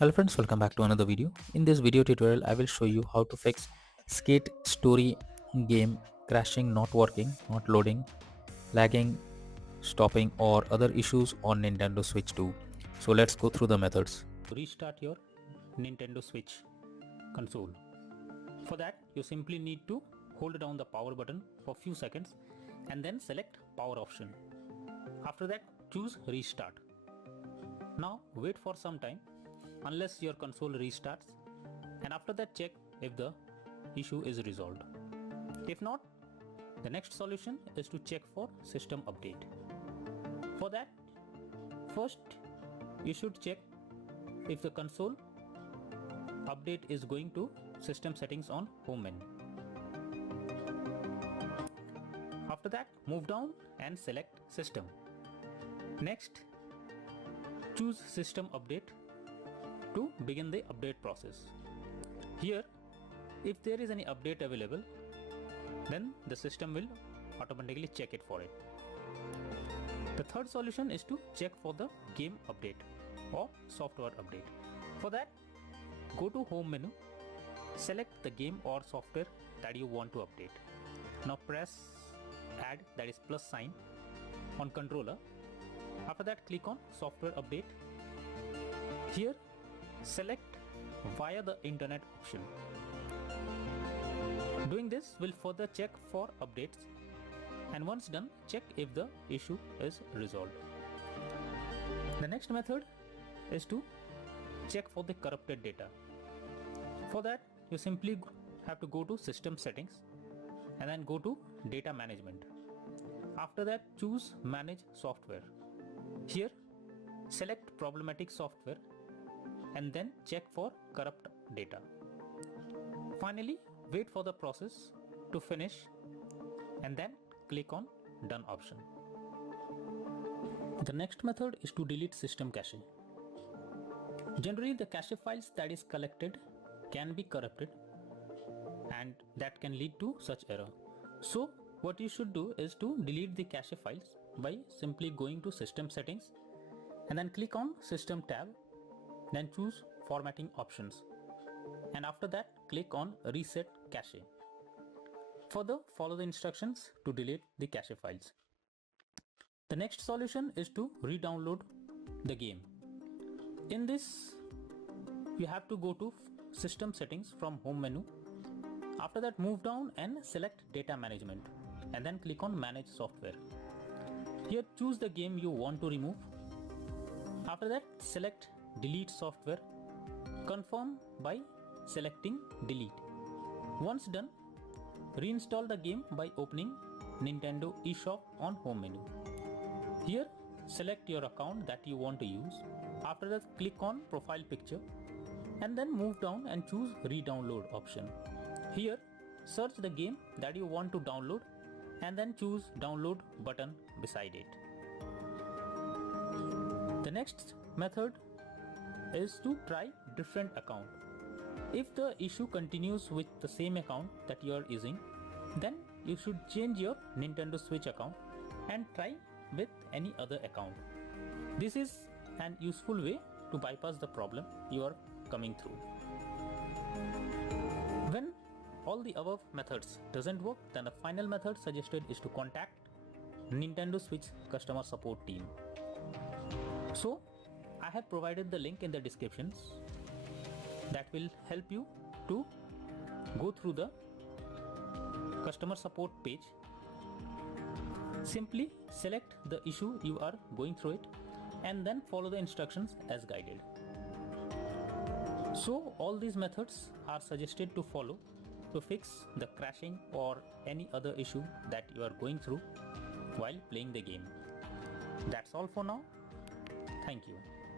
Hello friends, welcome back to another video. In this video tutorial, I will show you how to fix Skate Story game crashing, not working, not loading, lagging, stopping or other issues on Nintendo Switch 2. So let's go through the methods. Restart your Nintendo Switch console. For that, you simply need to hold down the power button for few seconds and then select power option. After that, choose restart. Now wait for some time unless your console restarts, and after that check if the issue is resolved. If not, the next solution is to check for system update. For that, first you should check if the console update is going to system settings on home menu. After that, move down and select system. Next, choose system update to begin the update process. Here, if there is any update available, then the system will automatically check it for it. The third solution is to check for the game update or software update. For that, go to home menu, select the game or software that you want to update. Now press add, that is plus sign, on controller. After that, click on software update. Here, select via the internet option. Doing this will further check for updates, and once done, check if the issue is resolved. The next method is to check for the corrupted data. For that, you simply have to go to system settings and then go to data management. After that, choose manage software. Here, select problematic software and then check for corrupt data. Finally, wait for the process to finish and then click on done option. The next method is to delete system cache. Generally, the cache files that is collected can be corrupted and that can lead to such error. So what you should do is to delete the cache files by simply going to system settings and then click on system tab, then choose formatting options, and after that click on reset cache. Further, follow the instructions to delete the cache files. The next solution is to re-download the game. In this, you have to go to system settings from home menu. After that, move down and select data management and then click on manage software. Here, choose the game you want to remove. After that, select delete software. Confirm by selecting delete. Once done, reinstall the game by opening Nintendo eShop on home menu. Here, select your account that you want to use. After that, click on profile picture and then move down and choose re-download option. Here, search the game that you want to download and then choose download button beside it. The next method is to try different account. If the issue continues with the same account that you are using, then you should change your Nintendo Switch account and try with any other account. This is an useful way to bypass the problem you are coming through. When all the above methods doesn't work, then the final method suggested is to contact Nintendo Switch customer support team. So I have provided the link in the descriptions that will help you to go through the customer support page. Simply select the issue you are going through it and then follow the instructions as guided. So all these methods are suggested to follow to fix the crashing or any other issue that you are going through while playing the game. That's all for now. Thank you.